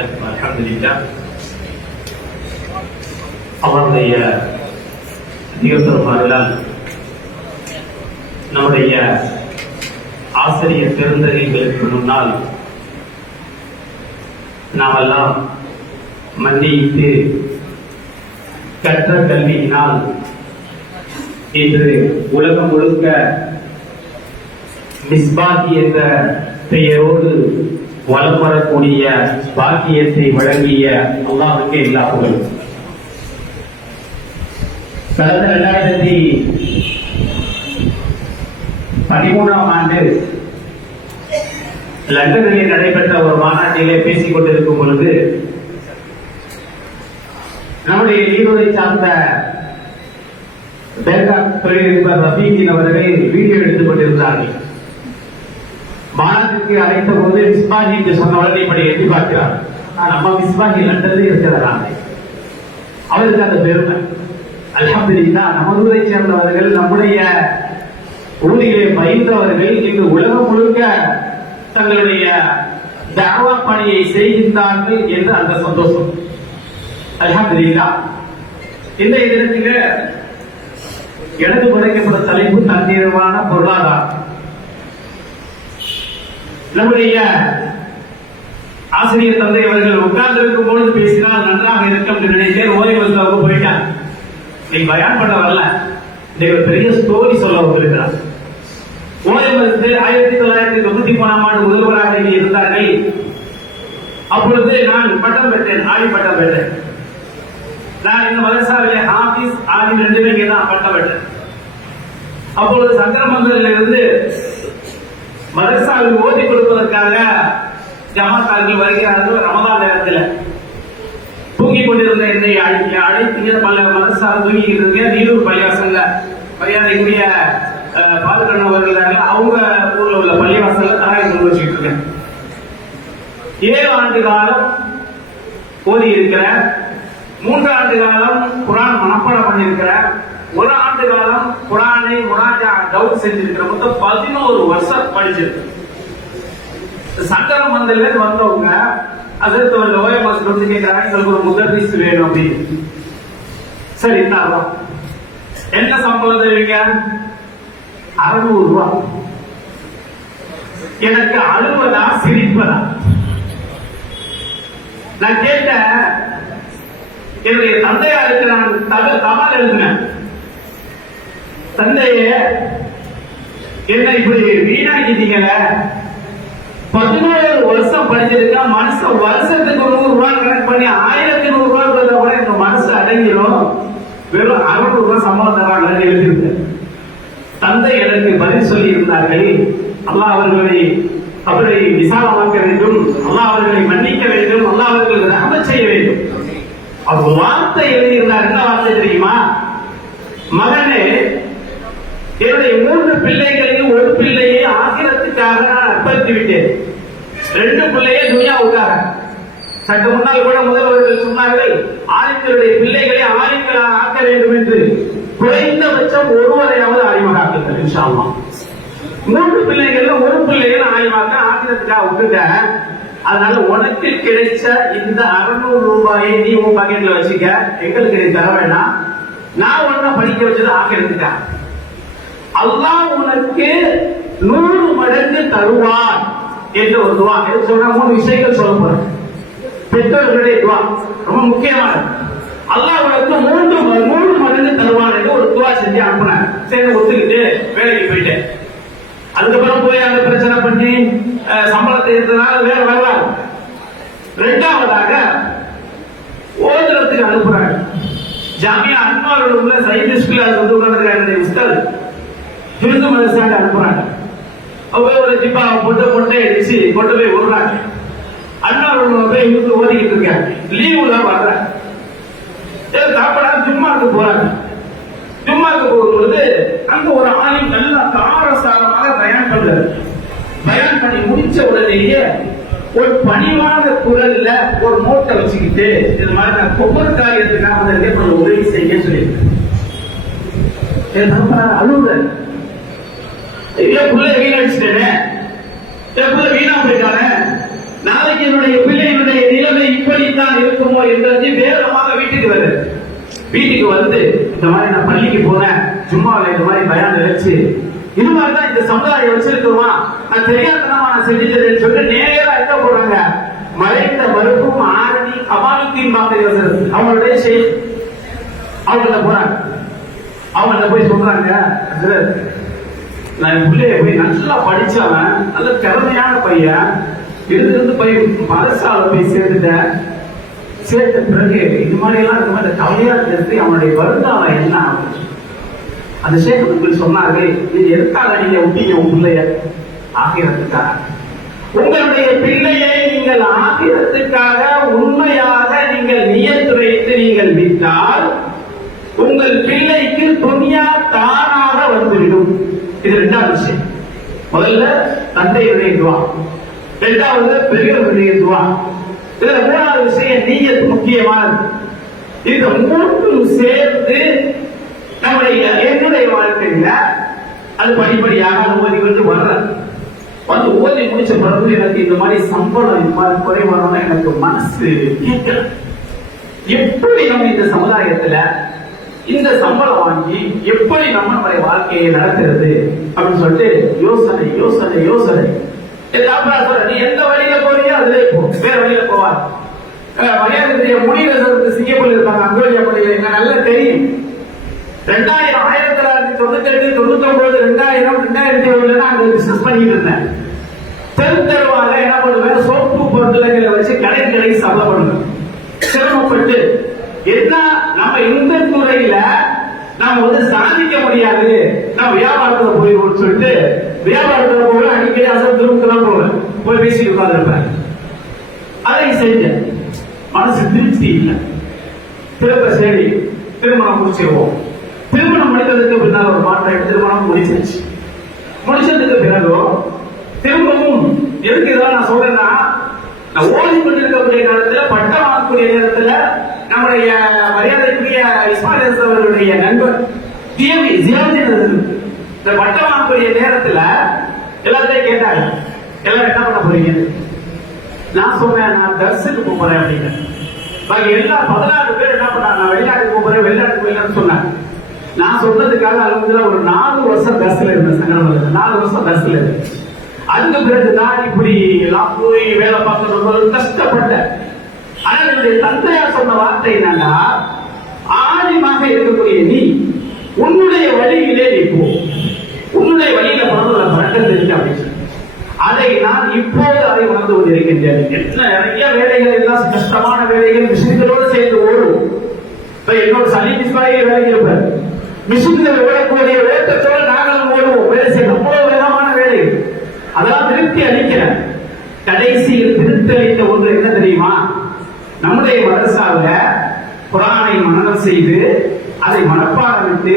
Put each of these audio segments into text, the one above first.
அலமதுல்லா அவருடைய நிகழ்த்தருமானால் நம்முடைய ஆசிரியர் பெருந்தகைகளுக்கு முன்னால் நாமெல்லாம் மண்டியிட்டு கற்ற கல்வியினால் இன்று உலகம் முழுக்க மிஸ்பாதி என்ற பெயரோடு வலம் வரக்கூடிய பாக்கியத்தை வழங்கிய அல்லாஹுக்கு எல்லா புகழும். கடந்த இரண்டாயிரத்தி பதிமூணாம் ஆண்டு லண்டனில் நடைபெற்ற ஒரு மாநாட்டிலே பேசிக் கொண்டிருக்கும் பொழுது நம்முடைய ஈரோடை சார்ந்த பேங்காக் தொழிலதிபர் ரஃபீகின் அவர்கள் வீடியோ எடுத்துக் கொண்டிருந்தார்கள். மாநாட்டுக்கு அழைத்த போது மிஸ்பாஹி என்று சொன்னவர்கள் இப்படி எட்டி பார்க்கிறார். ஆனா, நம்ம மிஸ்பாஹி லண்டனில் இருக்கிறாங்க அவருக்கு அந்த பெருமை. அல்ஹம்துலில்லா நமது ஊரை சேர்ந்தவர்கள் நம்முடைய ஊரிலே பயின்றவர்கள் இன்று உலகம் முழுக்க தங்களுடைய தாவா பணியை செய்கின்றார்கள் என்று அந்த சந்தோஷம். அல்ஹம்துலில்லா இந்த இடத்துல எனக்கு குறைக்கப்பட்ட தலைப்பு தன்னிறைவான பொருளாதாரம் நம்முடைய ஆசிரியர் தந்தை அவர்கள் உட்கார்ந்து இருக்கும் பொழுது பேசினால் நன்றாக இருக்கும் என்று நினைத்தேன். ஓய்வு அவங்க போயிட்டார். நீ பயான் பண்ண வரல இன்னைக்கு ஒரு பெரிய ஸ்டோரி சொல்ல வந்திருக்கிறார். ஓய்வு ஆயிரத்தி தொள்ளாயிரத்தி தொண்ணூத்தி மூணாம் ஆண்டு முதல்வராக இருந்தார்கள். அப்பொழுது நான் பட்டம் பெற்றேன். ஆடி பட்டம் பெற்றேன். நான் இந்த மதரசாவிலே ஹாபிஸ் ஆலிம் ரெண்டு பேரும் இங்கே தான் பட்டம் பெற்றேன். அப்பொழுது சங்கரமங்கலில் இருந்து மதரசாவில் ஓதி கொடுப்பதற்காக ஜமாத்தார்கள் வருகிறார்கள் ரமதான் நேரத்தில். தூங்கி கொண்டிருந்த என்னை அழைத்து பல மதரசா தூங்கி இருக்க நீரூர் பள்ளிவாசல்ல மரியாதைக்குரிய அஹ், பாலுக்கண்ணன் அவர்கள் இருக்காங்க. அவங்க ஊர்ல உள்ள பள்ளிவாசல்ல தராய் கொண்டு இருக்கேன் ஏழு ஆண்டு காலம் ஓதி இருக்கிற மூன்று ஆண்டு காலம் குரான் மனப்பாடம் பண்ணியிருக்கிறேன். ஒரு ஆண்டு காலம் குரானை முனாஜா டவுட் செஞ்சிருக்கிறேன் மொத்தம் பதினோரு வருஷம் படிச்சிருக்கு. சங்கர மந்திரில வந்தவங்க அதற்கு ஒரு லோய மாஸ்டர் வந்து கேட்கிறாங்க எங்களுக்கு ஒரு முதல் வேணும் அப்படின்னு. சரி என்ன என்ன சம்பளம் தருவீங்க அறுநூறு ரூபாய் எனக்கு அழுவதா சிரிப்பதா? நான் கேட்டேன் என்னுடைய தந்தையா நான் தமிழ் தபால் எழுதினேன். தந்தையே என்ன இப்படி வீணாக்கிட்டீங்கல பதினோரு வருஷம் படிச்சிருக்கா மனுஷன் வருஷத்துக்கு நூறு ரூபாய் கனெக்ட் பண்ணி ஆயிரத்தி நூறு ரூபாய் கொடுத்தா கூட எங்க மனசு அடங்கிடும் வெறும் அறுநூறு ரூபாய் சம்பளம் தராங்கன்னு எழுதியிருந்தேன். தந்தை எனக்கு பதில் சொல்லி இருந்தார்கள் அல்லாஹ் அவர்களை அவரை விசாலமாக்க வேண்டும். அல்லாஹ் அவர்களை மன்னிக்க வேண்டும். அல்லாஹ் அவர்களுக்கு ரகம செய்ய வேண்டும். அவர் வார்த்தை எழுதியிருந்தார். என்ன வார்த்தை தெரியுமா? மகனே என்னுடைய மூன்று பிள்ளைகளில் ஒரு பிள்ளையை ஆசிரத்துக்காக நான் அர்ப்பணித்து விட்டேன். ரெண்டு பிள்ளையை துனியாவுக்காக. சற்று முன்னால் கூட முதல்வர்கள் சொன்னார்கள் ஆலிம்களுடைய பிள்ளைகளை ஆலிம்களாக ஆக்க வேண்டும் என்று குறைந்தபட்சம் ஒருவரையாவது ஆலிமராக்குங்கள் இன்ஷாமா மூன்று பிள்ளைகள்ல ஒரு பிள்ளைகள் ஆலிமாக்க ஆசிரத்துக்காக விட்டுட்ட அதனால உனக்கு கிடைச்ச இந்த அறுநூறு ரூபாயை நீ உன் பாக்கெட்ல வச்சுக்க. எங்களுக்கு நீ தர வேண்டாம் நான் உன்னை படிக்க வச்சது ஆக்கிரத்துக்காக அல்லாஹ் உனக்கு நூறு மடங்கு தருவார் என்று ஒரு துவா. எது மூணு விஷயங்கள் சொல்ல போறேன். பெற்றோர்களுடைய துவா ரொம்ப முக்கியமானது. அல்லாஹ் உனக்கு மூன்று மூன்று மடங்கு தருவான் என்று ஒரு துவா செஞ்சு அனுப்புனேன் சரி ஒத்துக்கிட்டு வேலைக்கு போயிட்டேன். அதுக்கப்புறம் போய் அந்த பிரச்சனை பண்ணி சம்பளத்தை எடுத்ததுனால வேற வரலாம் ரெண்டாவதாக ஓதுறதுக்கு அனுப்புறாங்க ஜாமியா அன்மாரோட உள்ள சயின்டிஸ்ட் கிளாஸ் வந்து உட்காந்துருக்காங்க உஸ்தாத். ஹிந்து மதரசாக அனுப்புறாங்க. அவங்க ஒரு ஜிப்பாவை போட்டு கொண்டே அடிச்சு கொண்டு போய் விடுறாங்க. அண்ணா போய் இவங்க ஓடிக்கிட்டு இருக்காங்க. லீவுல வர்றாங்க சாப்பிடா ஜும்மாக்கு போறாங்க. ஜும்மாக்கு போகும்பொழுது அங்க ஒரு ஆணையம் நல்லா தாரசாரமாக பயன் பண்றாரு. பயன் பண்ணி முடிச்ச உடனேயே ஒரு பணிவான குரல்ல ஒரு நோட்டை வச்சுக்கிட்டு இது மாதிரி நான் கொப்பர் காரியத்துக்காக உதவி செய்ய சொல்லியிருக்கேன். அலுவலர் தகப்பனார் அழுகுறாரு என் பிள்ளை வீணடிச்சிட்டேனே என் பிள்ளை வீணா போயிட்டானே. நாளைக்கு என்னுடைய பிள்ளையினுடைய நிலைமை என்று வேகமாக வீட்டுக்கு வருது வீட்டுக்கு வந்து இந்த மாதிரி நான் பள்ளிக்கு போனேன். சும்மாவில் இந்த மாதிரி பயான் நினைச்சு இது மாதிரி தான் இந்த சமுதாயம் வச்சிருக்கோமா நான் தெரியாதனமா நான் செஞ்சுட்டேன்னு சொல்லிட்டு நேரா எங்க போறாங்க மறைந்த மறுப்பும் ஆரணி கமாலுத்தீன் பாக்கிறவர் அவங்களுடைய செய்தி. அவங்கள்ட்ட போறாங்க. அவங்கள்ட்ட போய் சொல்றாங்க. "ஹஸ்ரத், நான் உள்ளே போய் நல்லா படிச்சவன் நல்ல திறமையான பையன் இருந்து போய் மரசால போய் சேர்ந்துட்டேன். சேர்த்த பிறகு இது மாதிரி எல்லாம் இந்த மாதிரி கவலையா சேர்த்து அவனுடைய வருங்காலம் என்ன ஆகும் அந்த உங்களுக்கு சொன்னார்கள் இது எதுக்காக நீங்க விட்டீங்க உங்க பிள்ளைய? ஆகிறதுக்காக உங்களுடைய பிள்ளையை நீங்கள் ஆகிறதுக்காக உண்மையாக நீங்கள் நியத்துரைத்து நீங்கள் விட்டால் உங்கள் பிள்ளைக்கு துணியா தானாக வந்துவிடும். இது ரெண்டாவது விஷயம். முதல்ல தந்தையுடைய துவா. ரெண்டாவது பெரியவர்களுடைய துவா. இதுல மூணாவது விஷயம் நீங்க முக்கியமானது. இந்த மூன்றும் சேர்ந்து நம்முடைய என்னுடைய வாழ்க்கையில அது படிப்படியாக அனுமதி வந்து வர்ற வந்து ஓதி முடிச்ச பிறகு எனக்கு இந்த மாதிரி சம்பளம் இந்த மாதிரி குறைவான எனக்கு மனசு கேட்கல. எப்படி நம்ம இந்த சமுதாயத்துல இந்த சம்பளம் வாங்கி எப்படி நம்ம நம்முடைய வாழ்க்கையை நடத்துறது அப்படின்னு சொல்லிட்டு யோசனை யோசனை யோசனை. டாக்டர் சொல்ற நீ எந்த வழியில போறியோ அதுல போ. வேற வழியில போவார் மரியாதை முடிவு சிங்கப்பூர்ல இருப்பாங்க அங்கோலியா பள்ளியில் எனக்கு நல்லா தெரியும். ரெண்டாயிரம் ஆயிரத்தி தொள்ளாயிரத்தி தொண்ணூத்தி எட்டு தொண்ணூத்தி ஒன்பது ரெண்டாயிரம் ரெண்டாயிரத்தி ஏழுல அங்க பிசினஸ் பண்ணிட்டு இருந்தேன். தெரு தெருவாக என்ன பண்ணுவேன்? சோப்பு பொருட்களை வச்சு கடை கடை பண்ணுவேன் சிரமப்பட்டு என்ன நம்ம இந்த துறையில நாம வந்து சாதிக்க முடியாது. நான் வியாபாரத்துல போயிடுவோம்னு சொல்லிட்டு வியாபாரத்துல போவேன் அடிக்கடி அசல் திரும்பலாம் போவேன் போய் பேசிட்டு உட்கார்ந்துருப்பேன். அதை செஞ்சேன். மனசு திருப்தி இல்லை. திரும்ப சரி திருமணம் முடிச்சிருவோம். திருமணம் முடித்ததுக்கு பின்னால் ஒரு மாற்றம் திருமணம் முடிச்சிருச்சு. முடிச்சதுக்கு பிறகு திரும்பவும் எதுக்கு இதெல்லாம் நான் சொல்றேன்னா ஓடி கொண்டிருக்கக்கூடிய காலத்துல பட்டம் வாங்கக்கூடிய நேரத்துல நம்முடைய மரியாதைக்குரிய இஸ்மாயில் அவர்களுடைய நண்பர் டிஎம்இ ஜியாஜின் இந்த பட்டம் வாங்கக்கூடிய நேரத்துல எல்லாத்தையும் கேட்டாங்க எல்லாரும் என்ன பண்ண போறீங்க? நான் சொன்னேன் நான் தர்சுக்கு போறேன் அப்படின்னு பாக்கி எல்லா பதினாறு பேர் என்ன பண்ணாங்க? நான் வெளிநாட்டுக்கு போறேன் வெளிநாட்டுக்கு போயிடலாம்னு சொன்னேன் நான் சொன்னதுக்காக அலுவலகத்துல ஒரு நாலு வருஷம் பஸ்ல இருந்தேன் சங்கரமலை நாலு வருஷம் பஸ்ல இருந்தேன். அதுக்கு பிறகு நான் இப்படி எல்லாம் போய் வேலை பார்க்கணும் ரொம்ப கஷ்டப்பட்டேன் ஆனா என்னுடைய தந்தையார் சொன்ன வார்த்தை என்னன்னா ஆழமாக இருக்கக்கூடிய நீ உன்னுடைய வழியிலே நீ போ. உன்னுடைய வழியில பரவல பழக்கம் இருக்கு அப்படின்னு சொல்லி. அதை நான் இப்போது அதை உணர்ந்து கொண்டிருக்கின்றேன். எத்தனை நிறைய வேலைகள் எல்லாம் கஷ்டமான வேலைகள் மிஷின்களோடு சேர்ந்து ஓடும். இப்ப என்னோட சனி மிஸ்பாய் வேலைக்கு இருப்பார். மிஷின்கள் ஓடக்கூடிய வேட்டத்தோடு நான் ஓடுவோம் வேலை செய்யணும் அவ்வளவு வேகமான வேலை அதெல்லாம் திருப்தி அளிக்கிறேன் கடைசியில் திருப்தி அளித்த ஒன்று என்ன தெரியுமா? நம்முடைய மதரசாவில் குரானை மனநம் செய்து அதை மனப்பாடமிட்டு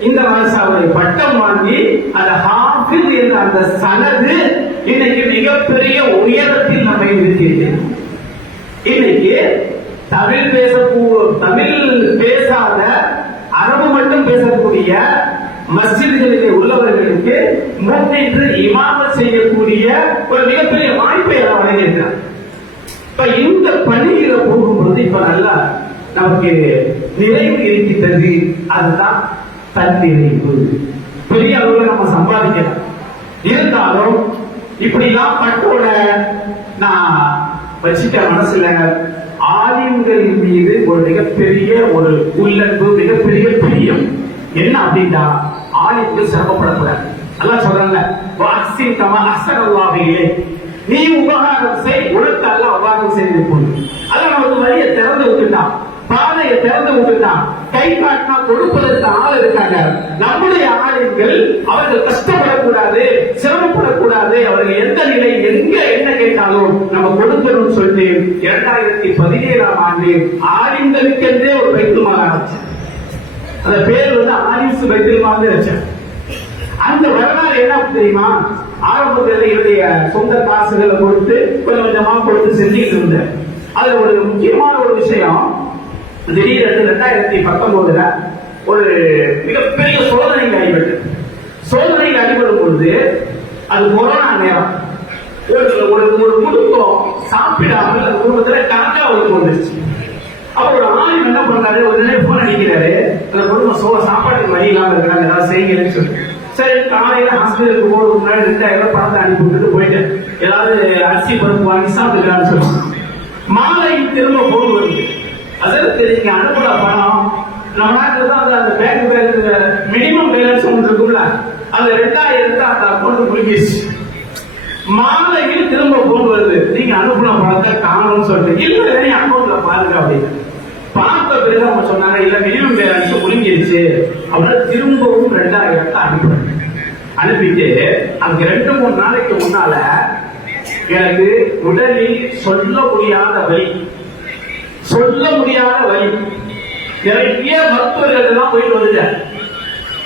இந்த மதரசாவுடைய பட்டம் வாங்கி அதை ஹாஃபில் என்ற அந்த சனது இன்னைக்கு மிகப்பெரிய உயரத்தில் நம்ம இருக்கிறது. இன்னைக்கு தமிழ் பேச தமிழ் பேசாத அரபு மட்டும் பேசக்கூடிய மஸ்ஜிதுகளிலே உள்ளவர்களுக்கு முன்னின்று இமாம செய்யக்கூடிய ஒரு மிகப்பெரிய வாய்ப்பை அவர் வழங்கியிருக்கிறார். இப்ப இந்த பணியில போகும்போது இப்ப நல்லா நமக்கு நிறைவு இருக்கின்றது. அதுதான் தன்னிறைவு. பெரிய அளவுல நம்ம சம்பாதிக்கலாம். இருந்தாலும் இப்படி எல்லாம் பட்டோட நான் வச்சுட்ட மனசுல ஆலிம்களின் மீது ஒரு மிகப்பெரிய ஒரு உள்ளன்பு மிகப்பெரிய பிரியம். என்ன அப்படின்னா ஆலிம்கள் சிரமப்படக்கூடாது அல்லாஹ் சொல்றாங்க வாசி தமா அசரல்லாவிலே நீ உபகாரம் செய் உனக்கு அல்ல உபகாரம் செய்து கொள் அதான் நமக்கு வழியை திறந்து விட்டுட்டான் பாதையை திறந்து விட்டுட்டான் கை காட்டினா கொடுப்பதற்கு ஆள் இருக்காங்க. நம்முடைய ஆளுங்கள் அவர்கள் கஷ்டப்படக்கூடாது சிரமப்படக்கூடாது அவர்கள் எந்த நிலை எங்க என்ன கேட்டாலும் நம்ம கொடுக்கணும்னு சொல்லிட்டு இரண்டாயிரத்தி பதினேழாம் ஆண்டு ஆலிம்களுக்கென்றே ஒரு பைத்துமாக ஆரம்பிச்சேன் அந்த பேர் வந்து ஆலிம்ஸ் பைத்தியமாக வச்சேன் அந்த வரலாறு என்ன தெரியுமா? ஆரம்பத்தில் என்னுடைய சொந்த காசுகளை கொடுத்து கொஞ்சம் கொஞ்சமா கொடுத்து செஞ்சுட்டு இருந்தேன். அதுல ஒரு முக்கியமான ஒரு விஷயம் திடீரென்று ரெண்டாயிரத்தி பத்தொன்பதுல ஒரு மிகப்பெரிய சோதனைக்கு அடிபட்டு சோதனைக்கு அடிபடும் பொழுது அது கொரோனா நேரம். ஒரு ஒரு ஒரு குடும்பம் சாப்பிடாமல் அந்த குடும்பத்துல கரெக்டாக ஒன்று வந்துருச்சு. அவர் ஆலயம் என்ன பண்றாரு? உடனே போன் அடிக்கிறாரு. அந்த குடும்பம் சோ சாப்பாட்டுக்கு வழி இல்லாம இருக்கிறாங்க. ஏதாவது செய்யுங்கன்னு சொல்லிட்டு. சரி காலையில ஹாஸ்பிட்டலுக்கு போறதுக்கு முன்னாடி ரெண்டாயிரம் ரூபாய் பணத்தை அனுப்பி விட்டுட்டு போயிட்டு ஏதாவது அரிசி பருப்பு வாங்கி சாப்பிட்டுக்கிறான்னு சொல்லுவாங்க. மாலை திரும்ப போன் வருது. அதற்கு நீங்க அனுப்புற பணம். நம்ம நாட்டுல அந்த அந்த பேங்க் பேலன்ஸ் மினிமம் பேலன்ஸ் ஒன்று இருக்கும்ல. அந்த ரெண்டாயிரத்தை அந்த அக்கௌண்ட் முடிஞ்சிச்சு மாலையில் திரும்ப போன் வருது. நீங்க அனுப்புன பணத்தை காணும்னு சொல்லிட்டு. இல்ல அக்கௌண்ட்ல பாருங்க அப்படின்னு. பார்த்த பிறகு அவங்க சொன்னாங்க இல்ல மினிமம் பேலன்ஸ் ஒழுங்கிருச்சு. அவரை திரும்பவும் ரெண்டாயிரத்தை அனுப்புறேன் அனுப்பிட்டு அங்க ரெண்டு மூணு நாளைக்கு முன்னால எனக்கு உடலில் சொல்ல முடியாத வலி. சொல்ல முடியாத வலி. நிறைய மருத்துவர்கள் எல்லாம் போயிட்டு வந்துட்டேன்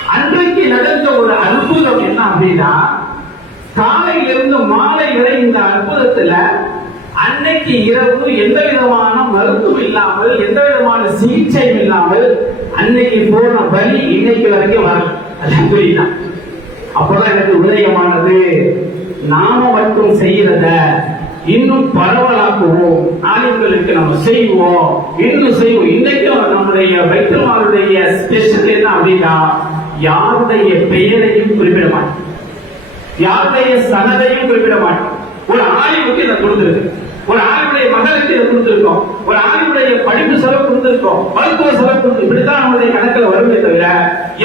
அன்றைக்கு நடந்த ஒரு அற்புதம் என்ன அப்படின்னா காலையிலிருந்து மாலை வரை இந்த அற்புதத்துல அன்னைக்கு இரவு எந்த விதமான மருத்துவம் இல்லாமல் எந்த விதமான சிகிச்சையும் இல்லாமல் அன்னைக்கு போன வலி இன்னைக்கு வரைக்கும் வரல. புரியுதா அப்பதான் எனக்கு உதயமானது நாம மட்டும் செய்யறத இன்னும் பரவலாக்குவோம். நாளைகளுக்கு நம்ம செய்வோம். இன்னும் செய்வோம். இன்னைக்கு நம்முடைய வைத்தியமாருடைய ஸ்பெஷல் என்ன அப்படின்னா யாருடைய பெயரையும் குறிப்பிட மாட்டோம். யாருடைய சனதையும் குறிப்பிட மாட்டோம். ஒரு ஆய்வுக்கு இதை கொடுத்துருக்கு. ஒரு ஆளுடைய மகளுக்கு கொடுத்திருக்கோம். ஒரு ஆளுடைய படிப்பு செலவு கொடுத்திருக்கோம். மருத்துவ செலவு கொடுத்து இப்படித்தான் அவருடைய கணக்குல வருமே தவிர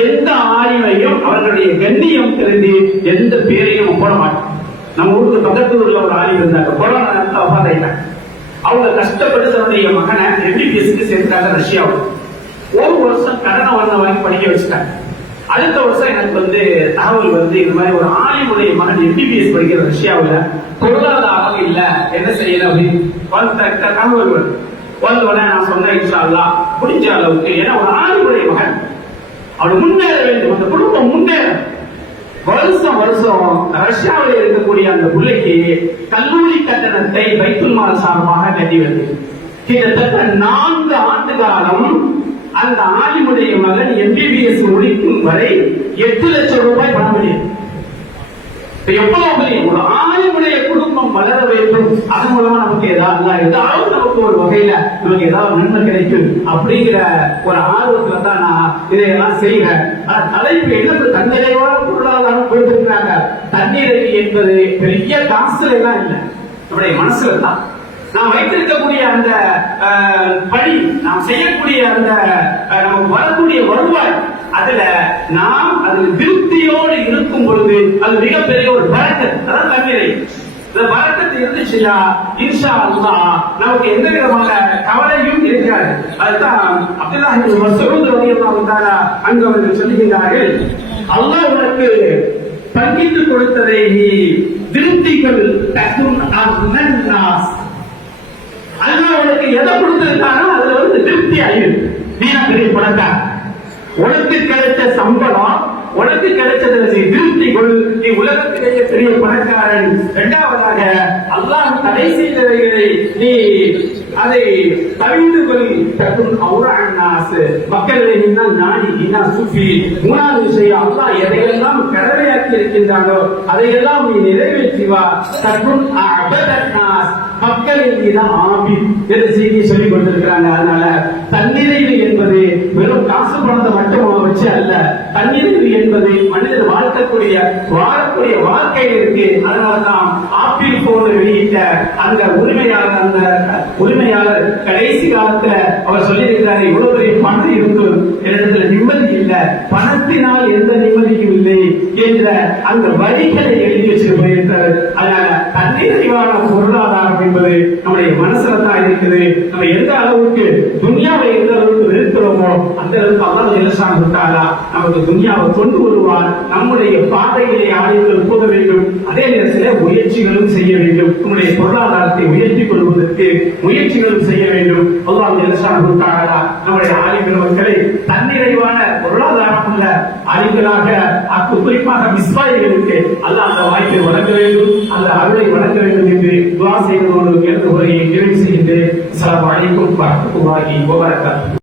எந்த ஆய்வையும் அவர்களுடைய கண்ணியம் தெரிந்து எந்த பேரையும் போட மாட்டோம். நம்ம ஊருக்கு பக்கத்து ஊர்ல ஒரு ஆய்வு இருந்தாங்க. கொரோனா நேரத்துல அபாதாயிட்டாங்க அவங்க கஷ்டப்பட்டு தன்னுடைய மகனை எம்பிபிஎஸ்க்கு சேர்த்தாங்க ரஷ்யாவுக்கு. ஒரு வருஷம் கடனை வந்த வாங்கி படிக்க வச்சுட்டாங்க. அடுத்த வருஷம் எனக்கு வந்து தகவல் வந்து இந்த மாதிரி ஒரு ஆலிமுடைய மகன் எம்பிபிஎஸ் படிக்கிற ரஷ்யாவில் பொருளாதார என்ன செய்யணும் அப்படின்னு தகவல் வந்த உடனே நான் சொன்னேன் இன்ஷா முடிஞ்ச அளவுக்கு ஏன்னா ஒரு ஆலிமுடைய மகன். அவன் முன்னேற வேண்டும். அந்த குடும்பம் முன்னேற. வருஷம் வருஷம் ரஷ்யாவில் இருக்கக்கூடிய அந்த பிள்ளைக்கு கல்லூரி கட்டணத்தை பைத்துல் சார்பாக கட்டி வருது கிட்டத்தட்ட நான்கு ஆண்டு காலம் அந்த ஆலிமுடைய மகன் எம்பிபிஎஸ் முடிக்கும் வரை எட்டு லட்சம் ரூபாய் பணம் முடியும் எவ்வளவு பெரிய ஒரு ஆலிமுடைய குடும்பம் வளர வேண்டும். அது மூலமா நமக்கு ஏதாவது ஏதாவது நமக்கு ஒரு வகையில நமக்கு ஏதாவது நன்மை கிடைக்கும் அப்படிங்கிற ஒரு ஆர்வத்துல தான் நான் இதையெல்லாம் செய்கிறேன் ஆனா தலைப்பு என்ன தன்னிறைவான பொருளாதாரம் போயிட்டு இருக்காங்க தன்னிறைவு என்பது பெரிய காசுல எல்லாம் இல்லை. நம்முடைய மனசுல தான். நாம் வைத்திருக்கக்கூடிய அந்த அஹ், பணி நாம் செய்யக்கூடிய அந்த அஹ், நமக்கு வரக்கூடிய வருவாய் அதுல நாம் அதில் திருப்தியோடு இருக்கும் பொழுது அது மிகப்பெரிய ஒரு பழக்கத் அதான் தன்னிலை. இந்த பழக்கத்து இருந்துச்சுன்னா இன்ஷா அல்லாஹ் நமக்கு எந்த விதமான கவலையும் இருக்காது. அதுதான் அப்துல்லாஹ் இப்னு மஸ்ஊத் ரலியல்லாஹு தஆலா அங்கு அவர்கள் சொல்லுகிறார்கள் அல்லாஹ் உனக்கு பங்கிட்டு கொடுத்ததை நீ திருப்திகள் தக்கும் அன்னன்னாஸ் அல்லாஹ் உனக்கு எதை கொடுத்திருக்கானோ அதுல வந்து திருப்தி ஆயிரு வீணா பெரிய பணக்கார உனக்கு கிடைச்ச சம்பளம் உனக்கு கிடைச்சதுல நீ திருப்தி கொள் நீ உலகத்திலேயே பெரிய பணக்காரன். இரண்டாவதாக அல்லாஹ் தடை செய்தவைகளை நீ அதை தவிர்த்து கொள். தக்கும் அவுராஸ் மக்களை நீனா ஞானி நீனா சூஃபி. மூணாவது விஷயம் அல்லாஹ் எதையெல்லாம் கடமையாக்கி இருக்கின்றானோ அதையெல்லாம் நீ நிறைவேற்றி வா. தக்கும் அபதன்னாஸ் மக்களின் மீது ஆபி என்று செய்தியை சொல்லி கொண்டிருக்கிறாங்க அதனால தன்னிறைவு என்பது வெறும் காசு பணத்தை மட்டும் வச்சு அல்ல தன்னிறைவு என்பது மனிதன் வாழ்க்கக்கூடிய வாழக்கூடிய வாழ்க்கையில் இருக்கு. அதனாலதான் ஆப்பிள் போன் வெளியிட்ட அந்த உரிமையாளர் அந்த உரிமையாளர் கடைசி காலத்துல அவர் சொல்லியிருக்கிறார் இவ்வளவு பெரிய பணம் இருக்கும் என்னிடத்துல நிம்மதி இல்லை. பணத்தினால் எந்த நிம்மதியும் இல்லை என்ற அந்த வரிகளை எழுதி வச்சுட்டு போயிருக்கிறார் அதனால தன்னிறைவான பொருளாதாரம் என்பது நம்முடைய மனசுல தான் இருக்குது. நம்ம எந்த அளவுக்கு துன்யாவை எந்த அளவுக்கு நிறுத்துறோமோ அந்த அளவுக்கு அல்லாஹ் இலசான் விட்டாரா நமக்கு துன்யாவை கொண்டு வருவார். நம்முடைய பாதைகளை ஆலயத்தில் போக வேண்டும். அதே நேரத்தில் முயற்சிகளும் செய்ய வேண்டும். நம்முடைய பொருளாதாரத்தை உயர்த்தி கொள்வதற்கு முயற்சிகளும் செய்ய வேண்டும். அல்லாஹ் இலசான் நம்முடைய ஆலயங்கள் மக்களை தன்னிறைவான பொருளாதாரம் உள்ள ஆலயங்களாக அக்கு குறிப்பாக விஸ்வாயிகளுக்கு அல்ல அந்த வாய்ப்பை வழங்க வேண்டும். அந்த அருளை வழங்க வேண்டும் என்று துவா செய்வதோடு கேட்டு உரையை நிறைவு செய்கின்றேன். அஸ்ஸலாமு அலைக்கும் வரஹ்மத்துல்லாஹி வபரகாத்துஹு.